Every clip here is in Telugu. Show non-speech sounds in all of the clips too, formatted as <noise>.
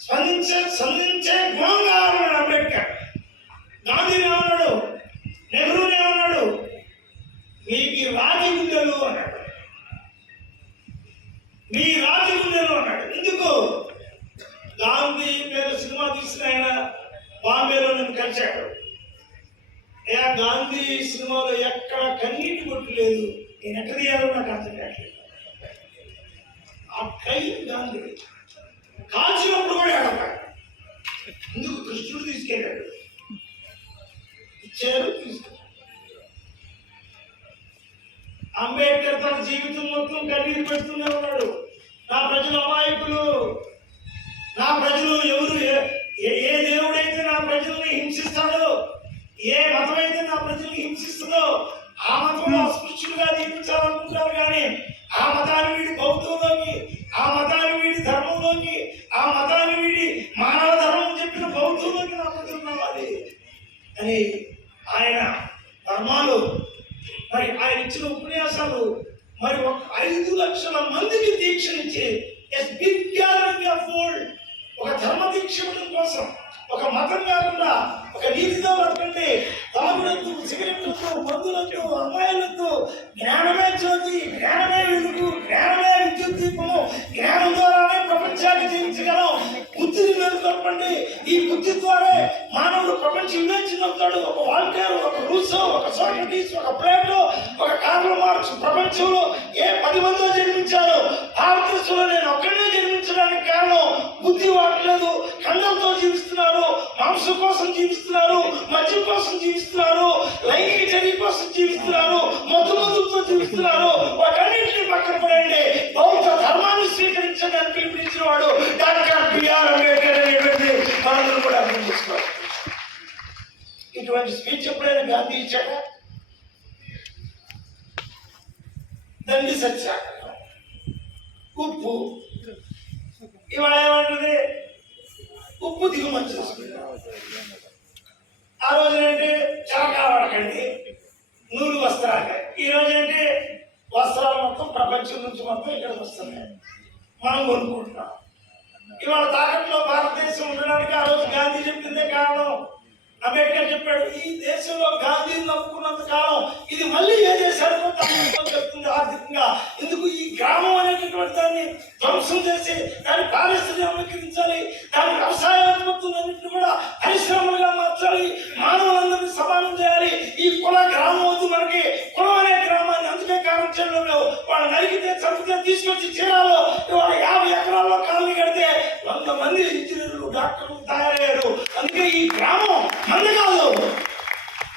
స్పందించే స్పందించే గుణం కావాలన్నాడు అంబేద్కర్. గాంధీ ఏమన్నాడు నెహ్రూ ఏమన్నాడు మీకు రాజు గుండెలు అన్నాడు. మీ రాజగుండెలు అన్నాడు. ఎందుకు? గాంధీ పేరు సినిమా తీసిన ఆయన బాంబేలో నన్ను కలిశాడు. ఏ గాంధీ సినిమాలో ఎక్కడ కన్నీటి కొట్టు లేదు. నేను ఎక్కడ తీయాలో నాకు అర్థం కావట్లేదు. ఆ కై గాంధీ. కాల్చినప్పుడు కూడా ఏడపాడు ఎందుకు? కృష్ణుడు తీసుకెళ్ళాడు. ఇచ్చారు తీసుకెళ్ళాడు. అంబేద్కర్ తన జీవితం మొత్తం కన్నీరు పెడుతూనే ఉన్నాడు. నా ప్రజలు అమాయకులు. నా ప్రజలు ఎవరు? ఏ- దేవుడైతే నా ప్రజల్ని హింసిస్తాడో ఏ మతం అయితే నా ప్రజల్ని హింసిస్తుందో ఆ మతంలో అస్పృశ్యులుగా జీవించాలనుకుంటారు కానీ ఆ మతాన్ని వీడి బౌద్ధంలోకి ఆ మతాన్ని వీడి ధర్మంలోకి ఆ మతాన్ని వీడి మానవ ధర్మం చెప్పిన బౌద్ధంలోకి నమ్ముతున్నాం అది. అని ఆయన ధర్మాలు మరి ఆయన ఇచ్చిన ఉపన్యాసాలు మరి ఒక ఐదు లక్షల మందికి దీక్షనిచ్చి as big gathering of world ఒక ధర్మ దీక్ష కోసం ఒక మతం కాకుండా ఒక నీతితో బతకండి తాగుడద్దు సిగరెట్లతో మందులతో అమ్మాయిలతో జ్ఞానమే జ్యోతి జ్ఞానమే వెలుగు జ్ఞానమే విద్యుత్ దీపము జ్ఞానం ద్వారానే మేల్కొల్పండి ఈ బుద్ధి ద్వారా మానవుడు ప్రపంచం వివేచన అవుతాడు ఒక వాల్కేర్ ఒక రూస్ ఒక సోక్రటీస్ ఒక ప్లేటో ఒక కార్ల మార్క్స్ ప్రపంచంలో ఏ పది మందో జన్మించారు భారతదేశంలో నేను ఒక్కడే జన్మించడానికి కారణం బుద్ధి వాడలేదు కండంతో జీవిస్తున్నారు మాంసం కోసం జీవిస్తున్నారు మద్యం కోసం జీవిస్తున్నారు లైంగిక చర్య కోసం జీవిస్తున్నారు మత్తు మందులతో జీవిస్తున్నారు. వాటన్నింటినీ పక్కన పడండి బౌద్ధ ధర్మాన్ని స్వీకరించడానికి పిలిపించిన వాడు డాక్టర్ బిఆర్ అంబేద్కర్ అనేటువంటి మనందరూ కూడా అర్థం చేసుకోవాలి ఇటువంటి స్పీచ్ ఎప్పుడైనా గాంధీ ఇచ్చాడా? దండి సత్యాగ్రహం. ఉప్పు. ఇవాళ ఏమంటుంది? ఉప్పు దిగుమతి చేసుకుంటాం. ఆ రోజు ఏంటంటే చరకా వాడకండి నూలు వస్త్రాలు ఈ రోజు ఏంటి వస్త్రాలు మొత్తం ప్రపంచం నుంచి మొత్తం ఇక్కడ వస్తున్నాయి. మనం కొనుక్కుంటున్నాం. ఇవాళ తాకట్లో భారతదేశం ఉండడానికి ఆ రోజు గాంధీ చెప్పిందే కారణం అంబేద్కర్ చెప్పాడు ఈ దేశంలో గాంధీని నమ్ముకున్నంత కాలం ఇది మళ్ళీ ఏ దేశాలకు చెప్తుంది ఆర్థికంగా. ఎందుకు ఈ గ్రామం అనేటటువంటి దాన్ని ధ్వంసం చేసి దాన్ని పారిశ్రామికరించాలి దాని వ్యవసాయోత్పత్తులన్నింటినీ కూడా పరిశ్రమలుగా మార్చాలి మానవులందరినీ సమానం చేయాలి. ఈ కుల గ్రామం వద్దు మనకి. కులం అనే గ్రామాన్ని అందుకే కారణం మేము వాళ్ళు నరికితే చంపితే తీసుకొచ్చి చీరాలో ఇవాళ యాభై ఎకరాల్లో కాలనీ కడితే వంద మంది ఇంజనీర్లు డాక్టర్లు తయారయ్యారు. అందుకే ఈ గ్రామం మంది కాదు.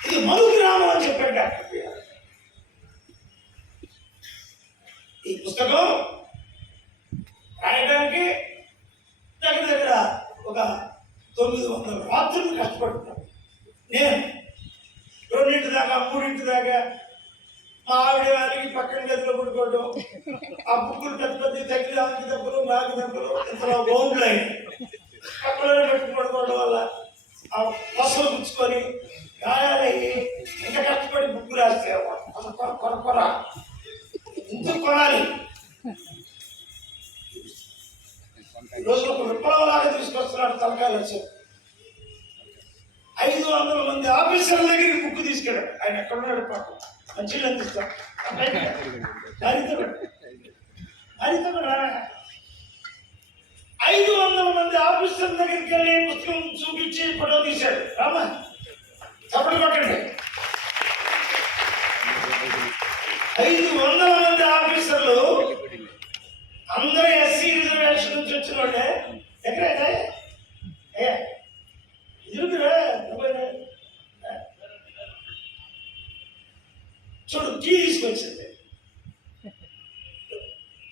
ఇది మరు గ్రామం అని చెప్పాడు డాక్టర్ ఈ పుస్తకం రాయడానికి దగ్గర దగ్గర ఒక తొమ్మిది వందల రాత్రులు కష్టపడుతున్నాను నేను రెండింటి దాకా మూడింటి దాకా మా ఆవిడ వారికి పక్కన గదిలో పడుకోవడం ఆ బుక్కులు పెద్ద పెద్ద తగిలి ఆమెకి దెబ్బలు నాకు దెబ్బలు ఇంతలో బౌండ్లు అయినాయి. పక్కలోనే పెట్టుకు వల్ల ఆ బస్సులు పుచ్చుకొని గాయాలయ్యి ఎంత కష్టపడి బుక్కు రాస్తే కొర కొర కొర. ఎందుకు కొనాలి? ఈ ఒక విప్లవంలాగా తీసుకొస్తున్నాడు తలకాయలు వచ్చారు ఐదు వందల మంది ఆఫీసర్ల దగ్గరికి బుక్ తీసుకెళ్ళాడు. ఆయన ఎక్కడున్నాడు పాపం. మంచిగా అందిస్తాడు. హరితడు హరితడు ఐదు వందల మంది ఆఫీసర్ దగ్గరికి వెళ్ళి పుస్తకం చూపించి ఫోటో తీశాడు రామా చప్పటి కొట్టండి ఐదు వందల మంది ఆఫీసర్లు అందరూ ఎస్సీ రిజర్వేషన్ నుంచి వచ్చిన వాళ్ళే ఎక్కడైతే ఏ ఇరుగురా చూడు టీ తీసుకొచ్చింది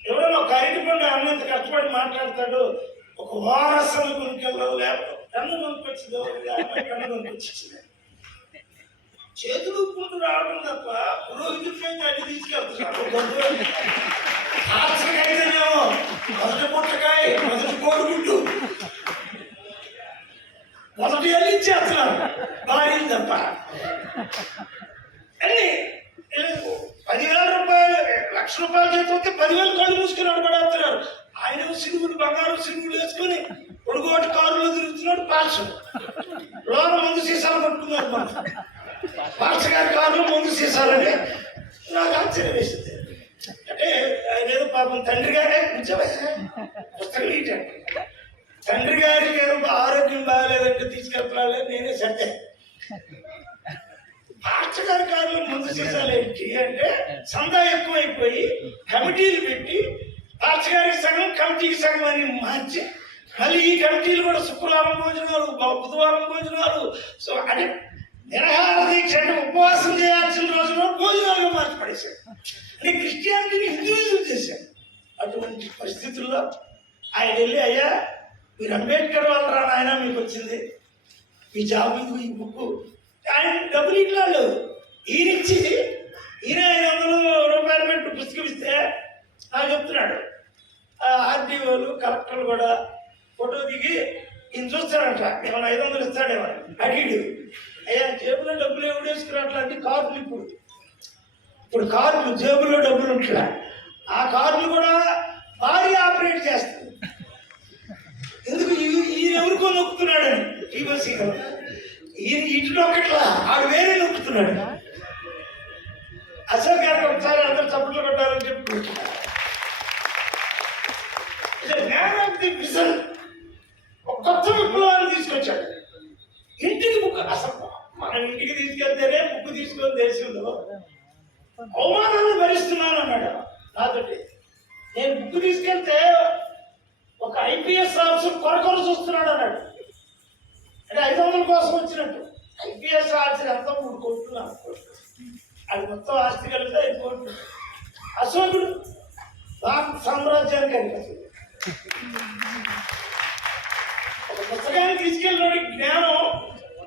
ఎవరైనా ఒక అరటిపండు అన్నంత కష్టపడి మాట్లాడతాడు. ఒక వారసం కొనుకెళ్ళవు లేకపోతే కన్ను కొనుకొచ్చింది కన్ను కొనుకొచ్చింది చేతులు ఊపుకుంటూ రావడం తప్ప పురోహితుడికే అన్ని తీసుకెళ్తున్నాడు. ఆచరికైతేనేమో మొదటి పుట్టకాయ మొదటి కోడుకుంటూ మొదటి వెళ్ళి ఇచ్చేస్తున్నాడు భార్యలు తప్ప. అని పదివేల రూపాయలు లక్ష రూపాయలు చేతితే పదివేలు కళ్ళు మూసుకుని నడబడేస్తున్నారు ఆయన సినుగులు బంగారం సినుగులు వేసుకొని పొడుగోటి కారులో తిరుగుతున్నాడు పాల్స్ లోన ముందు సీసాలు పట్టుకున్నాడు మన పాల్స్ గారి కారులో ముందు సీసాలని నాకు ఆశ్చర్యం వేసింది. అంటే ఆయన ఏదో పాపం తండ్రి గారే పుస్తకం ఇచ్చాడు తండ్రి గారికి ఏదో ఆరోగ్యం బాగాలేదంటే తీసుకెళ్తున్నాలే నేనే సర్దే పార్చగారి కారులో ముందు సీసాలు ఏంటి అంటే సందా ఎక్కువైపోయి కమిటీలు పెట్టి పార్చగారికి సంఘం కమిటీకి సంఘం అని మార్చి మళ్ళీ ఈ కమిటీలు కూడా శుక్రవారం భోజనాలు బ- బుధవారం భోజనాలు సో అంటే నిరహార దీక్ష అంటే ఉపవాసం చేయాల్సిన రోజున భోజనాలుగా మార్చి పడేశారు. అంటే క్రిస్టియానిటీని హిందూయిజం చేశారు. అటువంటి పరిస్థితుల్లో ఆయన వెళ్ళి అయ్యా మీరు అంబేద్కర్ వల్ల రా నాయన మీకు వచ్చింది. ఈ జాబ్ ఇది ఈ బుక్. ఆయన డబ్బులు ఇట్లాడు ఈయన ఇచ్చి ఈయన ఐదు వందలు రూపాయలు పెట్టి పుస్తకం ఇస్తే నాకు చెప్తున్నాడు. ఆర్డీఓలు కలెక్టర్లు కూడా ఫోటో దిగి ఈయన చూస్తారంట. ఏమైనా ఐదు వందలు ఇస్తాడేమో అడిగి అయ్యా జేబులో డబ్బులు ఎవడు వేసుకున్నట్లా కార్లు ఇప్పుడు. ఇప్పుడు కార్లు జేబులో డబ్బులు ఉంట్లా ఆ కార్లు కూడా భారీ ఆపరేట్ చేస్తుంది ఎందుకు? ఈయన ఎవరికో నొక్కుతున్నాడని. టీబీసీ ఈయన ఇటు నొక్కట్లా. ఆడు వేరే నొక్కుతున్నాడు. అసలు గారికి ఒకసారి అందరు చప్పట్లు కొట్టాలని చెప్పి మ్యాన్ ఆఫ్ ది విజన్ ఒక కొత్త విప్లవాన్ని తీసుకొచ్చాడు. ఇంటికి బుక్ అసలు మనం ఇంటికి తీసుకెళ్తేనే ముక్కు తీసుకొని దేశంలో అవమానాన్ని భరిస్తున్నాను అన్నాడు. నాతోటి నేను బుక్ తీసుకెళ్తే ఒక ఐపీఎస్ ఆఫీసర్ కొరకొర చూస్తున్నాడు అన్నాడు. అంటే ఐదు వందల కోసం వచ్చినట్టు. ఐపీఎస్ ఆఫీసర్ ఎంత మూడు కోట్లు అది మొత్తం ఆస్తి కలిగితే ఐదు కోట్లు అశోకుడు సామ్రాజ్యానికి అనిపిస్తుంది ఒక పుస్తకాన్ని తీసుకెళ్ళిన జ్ఞానం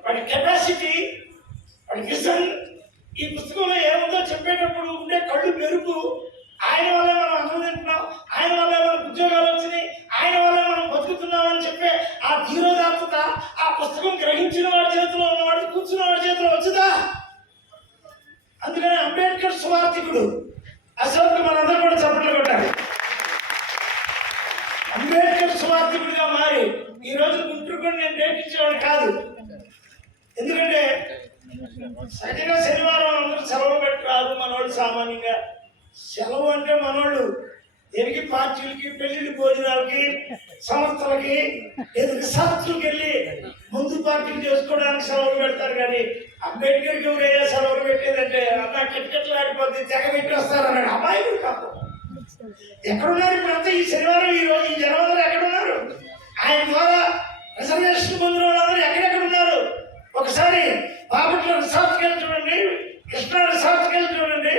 వాడి కెపాసిటీ వాడి విజన్ ఈ పుస్తకంలో ఏముందో చెప్పేటప్పుడు ఉండే కళ్ళు మెరుపు ఆయన వల్లే మనం అన్నం తింటున్నాం ఆయన వల్లే మనకు ఉద్యోగాలు వచ్చినాయి ఆయన వల్లే మనం బతుకుతున్నాం అని చెప్పే ఆ ధీరోదాత్తత ఆ పుస్తకం గ్రహించిన వాడి చేతిలో ఉన్నవాడు కూర్చున్న వాడి చేతిలో వచ్చుదా? అందుకని అంబేద్కర్ సువార్థికుడు అశోక్ మనందరం కూడా చప్పట్లు కొట్టాలి. అనేక స్వార్థికుడిగా మారి ఈ రోజు గుంటుకుని నేను డేట్ కాదు. ఎందుకంటే సరిగా శనివారం అందరూ సెలవు పెట్టరాదు మనోళ్ళు సామాన్యంగా. సెలవు అంటే మనోళ్ళు దేనికి పార్టీలకి పెళ్ళి భోజనాలకి సంస్థలకి ఎందుకు సంస్థలకు వెళ్ళి ముందు పార్టీలు చేసుకోవడానికి సెలవులు పెడతారు కానీ అంబేద్కర్కి ఎవరైనా సెలవులు పెట్టేదంటే అన్న కిట్కెట్లు ఆడిపోతే తెగ పెట్టి వస్తారన్నాడు అమ్మాయి కాదు ఎక్కడున్నారు ఇప్పుడంతా? ఈ శనివారం ఈ రోజు ఈ జనవరి ఎక్కడున్నారు ఆయన ద్వారా రిజర్వేషన్ పొందిన వాళ్ళందరూ ఎక్కడెక్కడ ఉన్నారు? ఒకసారి బాపట్ల రిసార్ట్కి వెళ్ళి చూడండి కృష్ణా రిసార్ట్కి వెళ్ళి చూడండి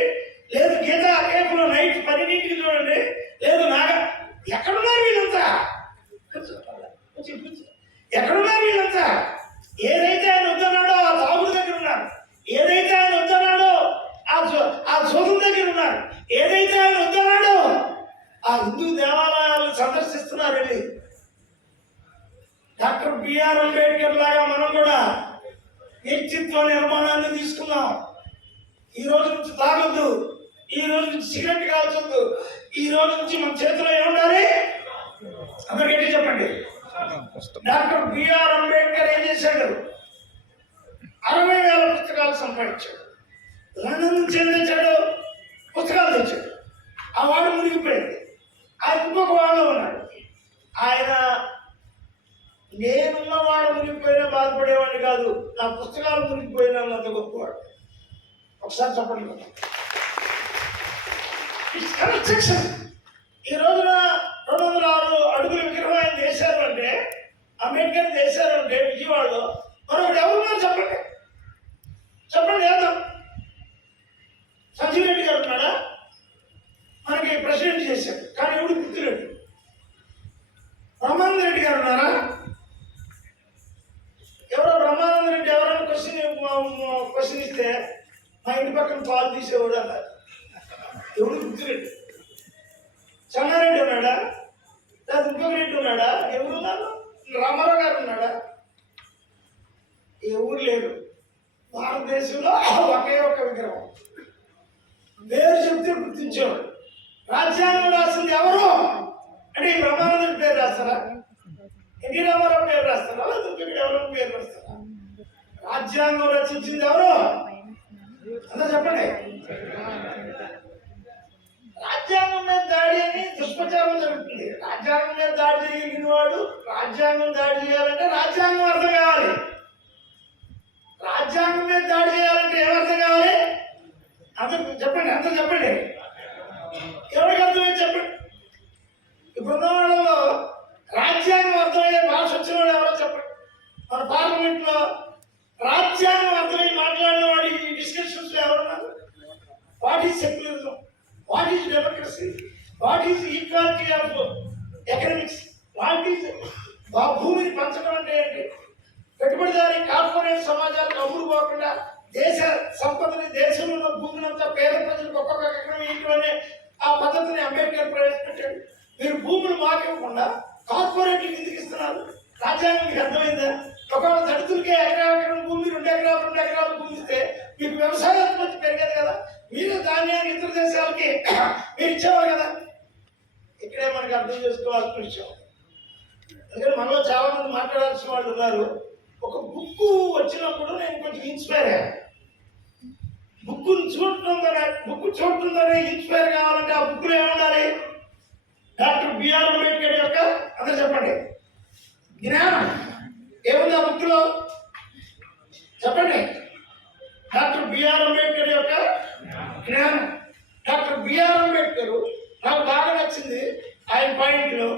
లేదు గీతా కేపులో నైట్ పదింటికి చూడండి లేదు నాగ ఎక్కడున్నారు వీళ్ళంతా కూర్చో, కూర్చో, కూర్చో. ఎక్కడున్నారు వీళ్ళంతా ఏదైతే ఆయన వద్దన్నాడో ఆ తాగుడు దగ్గర ఉన్నారు ఏదైతే ఆయన వద్దన్నాడో ఆ జో- ఆ జోదం దగ్గర ఉన్నారు ఏదైతే ఆయన వద్దన్నాడో ఆ హిందూ సందర్శిస్తున్నారండి డాక్టర్ బిఆర్ అంబేద్కర్ లాగా మనం కూడా వ్యక్తిత్వ నిర్మాణాన్ని తీసుకున్నాం. ఈ రోజు నుంచి తాగొద్దు ఈ రోజు నుంచి సిగరెట్ కాల్చొద్దు ఈ రోజు నుంచి మన చేతిలో ఏముండాలి? అందరు గట్టి చెప్పండి? డాక్టర్ బిఆర్ అంబేద్కర్ ఏం చేశాడు? అరవై వేల పుస్తకాలు సంపాదించాడు. లండన్ నుంచి ఏం తెచ్చాడు? పుస్తకాలు తెచ్చాడు. ఆ వాడు మునిగిపోయింది ఆయన ఇంకొక వాడు ఉన్నాడు. ఆయన నేనున్న వాడు మునిగిపోయినా బాధపడేవాడిని కాదు. నా పుస్తకాలు మునిగిపోయినా అంత గొప్పవాడు. ఒకసారి చెప్పండి. కన్స్ట్రక్షన్ ఈ రోజున రెండు వందల ఆరు అడుగుల విగ్రహం ఆయన చేశారు అంటే అంబేద్కర్ చేశారు అంటే విజయవాడలో మరొకటి ఎవరు చెప్పండి ఏద్దాం సంజీవ్ రెడ్డి గారు ఉన్నాడా మనకి ప్రెసిడెంట్ చేశారు కానీ ఎవడు గుర్తులేడు బ్రహ్మానంద రెడ్డి గారు ఉన్నారా ఎవరో బ్రహ్మానంద రెడ్డి ఎవరైనా క్వశ్చన్ క్వశ్చన్ ఇస్తే మా ఇంటి పక్కన పాలు తీసేవాడు అన్నారు. ఎవడు గుర్తులేడు చెన్నారెడ్డి ఉన్నాడా? లేదా ఇంకొక రెడ్డి ఉన్నాడా? ఎవరు ఉన్నారు? రామారావు గారు ఉన్నాడా? ఎవరు లేరు. భారతదేశంలో ఒకే ఒక విగ్రహం. పేరు చెప్తే గుర్తించేవాడు. రాజ్యాంగం రాసింది ఎవరు? అంటే ఈ బ్రహ్మానందుడి పేరు రాస్తారా? ఎన్టీ రామారావు రాస్తారా? లేదా ఎవరో పేరు రాస్తారా? రాజ్యాంగం రచించింది ఎవరు? అందరూ చెప్పండి. రాజ్యాంగం మీద దాడి అని దుష్ప్రచారం జరుగుతుంది. రాజ్యాంగం మీద దాడి చేయగలిగిన వాడు రాజ్యాంగం దాడి చేయాలంటే రాజ్యాంగం అర్థం కావాలి. రాజ్యాంగం మీద దాడి చేయాలంటే ఏమర్థం కావాలి? అంత చెప్పండి అంత చెప్పండి. ఎవరికి అర్థమైంది చెప్పండి. ఈ బృందావనంలో రాజ్యాంగం అర్థమయ్యే భాష వచ్చిన వాళ్ళు ఎవరో చెప్పండి. మన పార్లమెంట్లో రాజ్యాంగం అతని మాట్లాడిన వాడి డిస్కషన్స్ ఎవరున్నారు what is secularism what is democracy what is equality of economics what is భూమిని పంచడం అంటే ఏంటి? పెట్టుబడిదారి కార్పొరేట్ సమాజాలకు అమ్ముడు పోకుండా దేశ సంపదని దేశంలో ఉన్న భూములంతా పేద ప్రజలకు ఒక్కొక్క ఎకరం ఇంట్లోనే ఆ పద్ధతిని అంబేద్కర్ ప్రవేశపెట్టాడు. మీరు భూములు మాకివ్వకుండా కార్పొరేట్లకు ఎందుకు ఇస్తున్నారు రాజ్యాంగానికి అర్థమైందా? ఒకవేళ దళితులకే ఎకరా ఎకరం భూమి రెండు ఎకరాలు రెండు ఎకరాలు మీకు వ్యవసాయ ఉత్పత్తి పెరిగేది కదా. మీరు ధాన్యాన్ని ఇతర దేశాలకి <coughs> మీరు ఇచ్చేవారు కదా. ఇక్కడే మనకి అర్థం చేసుకోవాల్సిన విషయం. ఎందుకంటే మనలో చాలా మంది మాట్లాడాల్సిన వాళ్ళు ఉన్నారు. ఒక బుక్ వచ్చినప్పుడు నేను కొంచెం ఇన్స్పైర్ అయ్యాను. బుక్ చూడటం ద్వారా బుక్ చూడటం ద్వారా ఇన్స్పైర్ కావాలంటే ఆ బుక్లో ఏముండాలి? డాక్టర్ బిఆర్ అంబేద్కర్ యొక్క అందరూ చెప్పండి. జ్ఞానం. ఏముంది ఆ బుక్లో చెప్పండి. డాక్టర్ బిఆర్ అంబేద్కర్ యొక్క జ్ఞానం. డాక్టర్ బిఆర్ అంబేద్కర్ నాకు బాగా నచ్చింది. ఆయన పాయింట్లో